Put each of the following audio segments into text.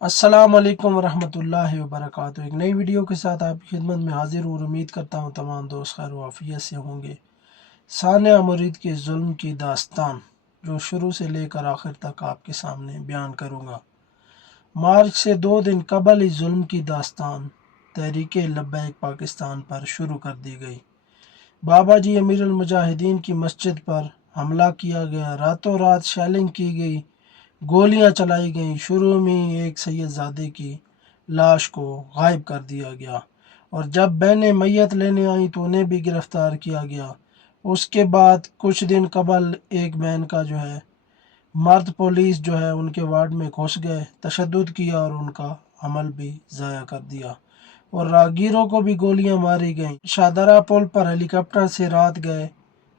अस्सलाम वालेकुम वरहमतुल्लाहि वबरकातुहू। एक नई वीडियो के साथ आपकी खिदमत में हाजिर हूँ। उम्मीद करता हूँ तमाम दोस्त खैर व आफियत से होंगे। सानिया मुरीद के जुल्म की दास्तान जो शुरू से लेकर आखिर तक आपके सामने बयान करूँगा। मार्च से 2 दिन कबल इस जुल्म की दास्तान तहरीक लब्बैक पाकिस्तान पर शुरू कर दी गई। बाबा जी अमीरुल मुजाहिदीन की मस्जिद पर हमला किया गया, रातों रात शेलिंग की गई, गोलियां चलाई गईं। शुरू में एक सैयदजादे की लाश को गायब कर दिया गया और जब बहनें मैयत लेने आईं तो उन्हें भी गिरफ्तार किया गया। उसके बाद कुछ दिन कबल एक बहन का मर्द पुलिस उनके वार्ड में घुस गए, तशद्दुद किया और उनका अमल भी ज़ाया कर दिया और राहगीरों को भी गोलियां मारी गईं। शाहदरा पुल पर हेलीकॉप्टर से रात गए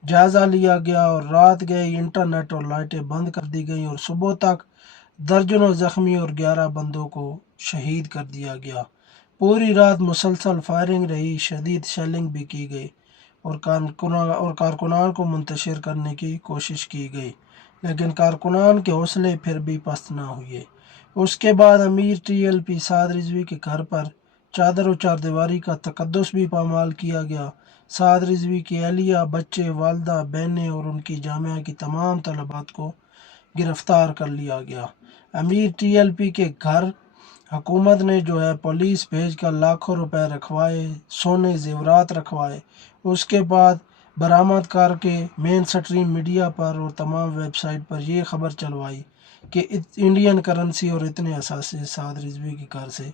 जायज़ा लिया गया और रात गए इंटरनेट और लाइटें बंद कर दी गई और सुबह तक दर्जनों ज़ख्मी और 11 बंदों को शहीद कर दिया गया। पूरी रात मुसलसल फायरिंग रही, शदीद शेलिंग भी की गई और कारकुनान को मुंतशिर करने की कोशिश की गई, लेकिन कारकुनान के हौसले फिर भी पस्त ना हुए। उसके बाद अमीर TLP साद रिजवी के घर पर चादर और चारदीवारी का तकद्दुस भी पामाल किया गया। साद रिजवी की अहलिया, बच्चे, वालदा, बहनें और उनकी जामिया की तमाम तलबात को गिरफ्तार कर लिया गया। अमीर TLP के घर हुकूमत ने पुलिस भेज कर लाखों रुपए रखवाए, सोने जेवरात रखवाए। उसके बाद बरामद करके मेन स्ट्रीम मीडिया पर और तमाम वेबसाइट पर यह खबर चलवाई कि इंडियन करेंसी और इतने असासे साद रिजवी के घर से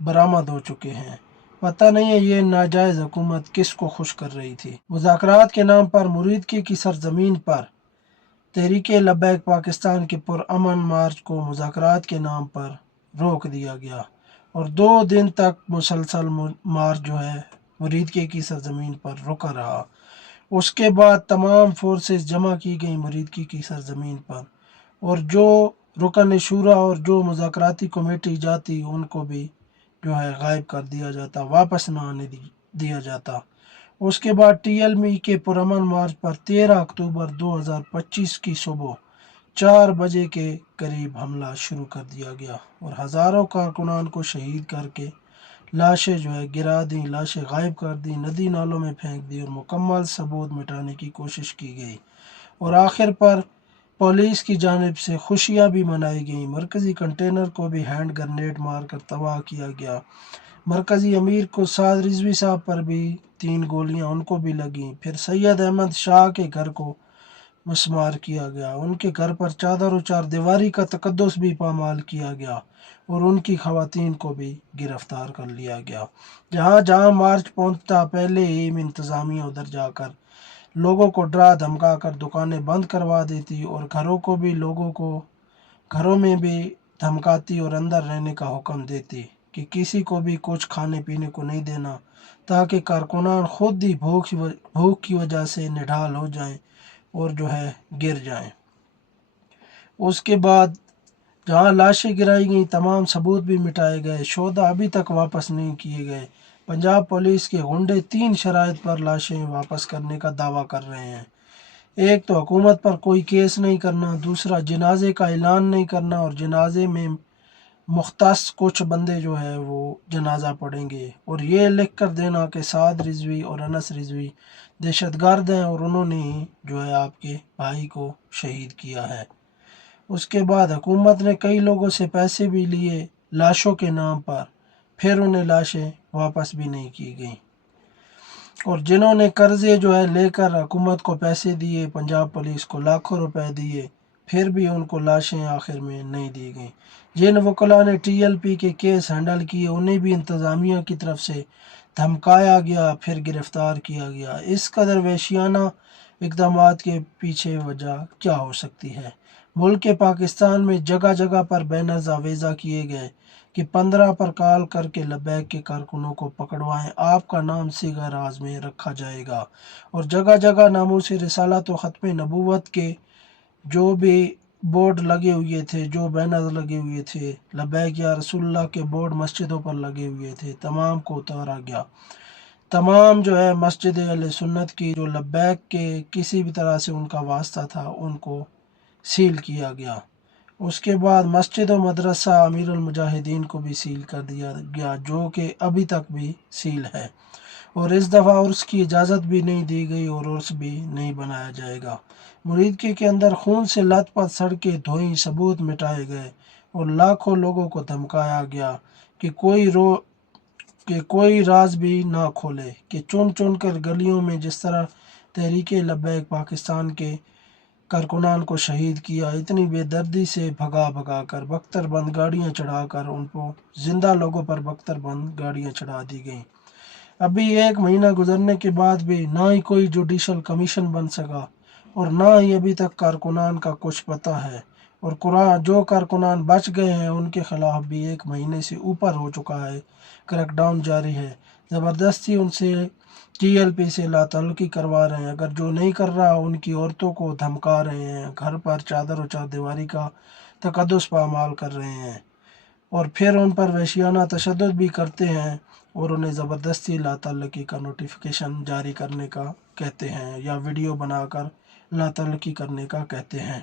बरामद हो चुके हैं। पता नहीं है ये नाजायज़ हुकूमत किसको खुश कर रही थी। मुज़ाकरात के नाम पर मुरीदकी की सरजमीन पर तहरीक लब्बैक पाकिस्तान के पुरअमन मार्च को मुज़ाकरात के नाम पर रोक दिया गया और 2 दिन तक मुसलसल मार्च मुरीदकी की सरजमीन पर रुका रहा। उसके बाद तमाम फोर्सेस जमा की गई मुरीदकी की सरजमीन पर और जो रुकन शूरा और जो मुज़ाकराती कमेटी जाती उनको भी गायब कर दिया जाता, वापस ना आने दिया जाता। उसके बाद TLP के पुरअमन मार्च पर 13 अक्टूबर 2025 की सुबह 4 बजे के करीब हमला शुरू कर दिया गया और हज़ारों कारकुनान को शहीद करके लाशें गिरा दी, लाशें गायब कर दी, नदी नालों में फेंक दी और मुकम्मल सबूत मिटाने की कोशिश की गई और आखिर पर पुलिस की जानिब से खुशियाँ भी मनाई गईं। मरकज़ी कंटेनर को भी हैंड ग्रेनेड मार कर तबाह किया गया। मरकज़ी अमीर को साद रिजवी साहब पर भी 3 गोलियां उनको भी लगीं। फिर सैयद अहमद शाह के घर को मस्मार किया गया, उनके घर पर चादर और चारदीवारी का तकद्दुस भी पामाल किया गया और उनकी खवातीन को भी गिरफ्तार कर लिया गया। जहाँ जहाँ मार्च पहुँचता पहले ही इंतज़ामिया उधर जाकर लोगों को डरा धमका कर दुकानें बंद करवा देती और लोगों को घरों में भी धमकाती और अंदर रहने का हुक्म देती कि किसी को भी कुछ खाने पीने को नहीं देना, ताकि कारकुनान खुद ही भूख की वजह से निढाल हो जाएं और गिर जाएं। उसके बाद जहां लाशें गिराई गई, तमाम सबूत भी मिटाए गए, शोधा अभी तक वापस नहीं किए गए। पंजाब पुलिस के गुंडे 3 शराइत पर लाशें वापस करने का दावा कर रहे हैं। एक तो हुकूमत पर कोई केस नहीं करना, दूसरा जनाजे का ऐलान नहीं करना और जनाजे में मुख्तस कुछ बंदे वो जनाजा पढ़ेंगे और ये लिख कर देना कि साद रिजवी और अनस रिजवी दहशतगर्द हैं और उन्होंने ही आपके भाई को शहीद किया है। उसके बाद हुकूमत ने कई लोगों से पैसे भी लिए लाशों के नाम पर, फिर उन्हें लाशें वापस भी नहीं की गई और जिन्होंने कर्जे लेकर हुकूमत को पैसे दिए, पंजाब पुलिस को लाखों रुपए दिए, फिर भी उनको लाशें आखिर में नहीं दी गई। जिन वकला ने TLP के केस हैंडल किए उन्हें भी इंतज़ामिया की तरफ से धमकाया गया, फिर गिरफ़्तार किया गया। इस कदर वहशियाना इक़दाम के पीछे वजह क्या हो सकती है? मुल्क पाकिस्तान में जगह जगह पर बैनर्स आवेज़ा किए गए कि 15 पर कॉल करके लब्बैक के कारकुनों को पकड़वाएं, आपका नाम सिगा राज में रखा जाएगा और जगह जगह नामूस रिसालत व ख़त्म नबूवत के जो भी बोर्ड लगे हुए थे, जो बैनर लगे हुए थे, लब्बैक या रसूलुल्लाह के बोर्ड मस्जिदों पर लगे हुए थे, तमाम को उतारा गया। तमाम मस्जिद अहले सुन्नत की जो लब्बैक के किसी भी तरह से उनका वास्ता था उनको सील किया गया। اس کے بعد مسجد و مدرسہ امیر المجاہدین کو بھی سیل کر دیا گیا، جو کہ ابھی تک بھی سیل ہے، اور اس دفعہ عرس کی اجازت بھی نہیں دی گئی اور عرس بھی نہیں بنایا جائے گا۔ مریدکی کے اندر خون سے لت پت سڑکیں دھوئیں، ثبوت مٹائے گئے اور لاکھوں لوگوں کو دھمکایا گیا کہ کوئی راز بھی نہ کھولے، کہ چن چن کر گلیوں میں جس طرح تحریک لبیک پاکستان کے کارکنان کو شہید کیا، اتنی بے دردی سے بھگا کر بختر بند گاڑیاں چڑھا کر ان کو زندہ لوگوں پر بختر بند گاڑیاں چڑھا دی گئیں۔ ابھی 1 مہینہ گزرنے کے بعد بھی نہ ہی کوئی جوڈیشل کمیشن بن سکا اور نہ ہی ابھی تک کارکنان کا کچھ پتہ ہے، اور جو کارکنان بچ گئے ہیں ان کے خلاف بھی 1 مہینے سے اوپر ہو چکا ہے، کریک ڈاؤن جاری ہے، زبردستی ان سے TLP سے لا تعلقی کروا رہے ہیں، اگر جو نہیں کر رہا ان کی عورتوں کو دھمکا رہے ہیں، گھر پر چادر و چاردیواری کا تقدس پامال کر رہے ہیں، اور پھر ان پر وحشیانہ تشدد بھی کرتے ہیں اور انہیں زبردستی لا تعلقی کا نوٹیفیکیشن جاری کرنے کا کہتے ہیں یا ویڈیو بنا کر لا تعلقی کرنے کا کہتے ہیں۔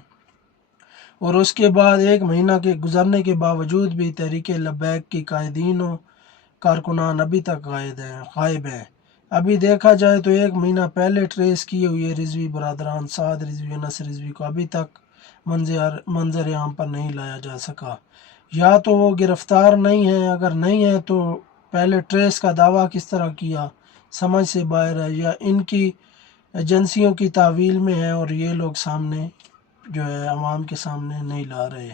اور اس کے بعد 1 مہینہ کے گزرنے کے باوجود بھی تحریک لبیک کی قائدین و کارکنان ابھی تک غائب ہیں۔ ابھی دیکھا جائے تو 1 مہینہ پہلے ٹریس کیے ہوئے رضوی برادران سعد رضوی انس رضوی کو ابھی تک منظر عام پر نہیں لایا جا سکا، یا تو وہ گرفتار نہیں ہیں، اگر نہیں ہیں تو پہلے ٹریس کا دعویٰ کس طرح کیا سمجھ سے باہر ہے، یا ان کی ایجنسیوں کی تعویل میں ہے اور یہ لوگ سامنے جو ہے عوام کے سامنے نہیں لا رہے،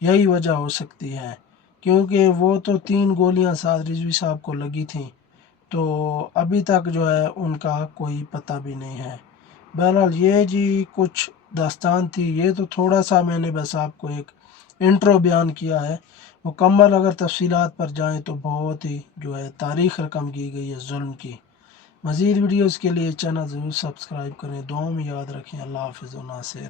یہی وجہ ہو سکتی ہے، کیونکہ وہ تو 3 گولیاں سعد رضوی صاحب کو لگی تھیں، تو ابھی تک جو ہے ان کا کوئی پتہ بھی نہیں ہے۔ بہرحال یہ جی کچھ داستان تھی، یہ تو تھوڑا سا میں نے بس آپ کو ایک انٹرو بیان کیا ہے، مکمل اگر تفصیلات پر جائیں تو بہت ہی جو ہے تاریخ رقم کی گئی ہے ظلم کی۔ مزید ویڈیوز کے لیے چینل ضرور سبسکرائب کریں، دعاؤں میں یاد رکھیں۔ اللہ حافظ و ناصر۔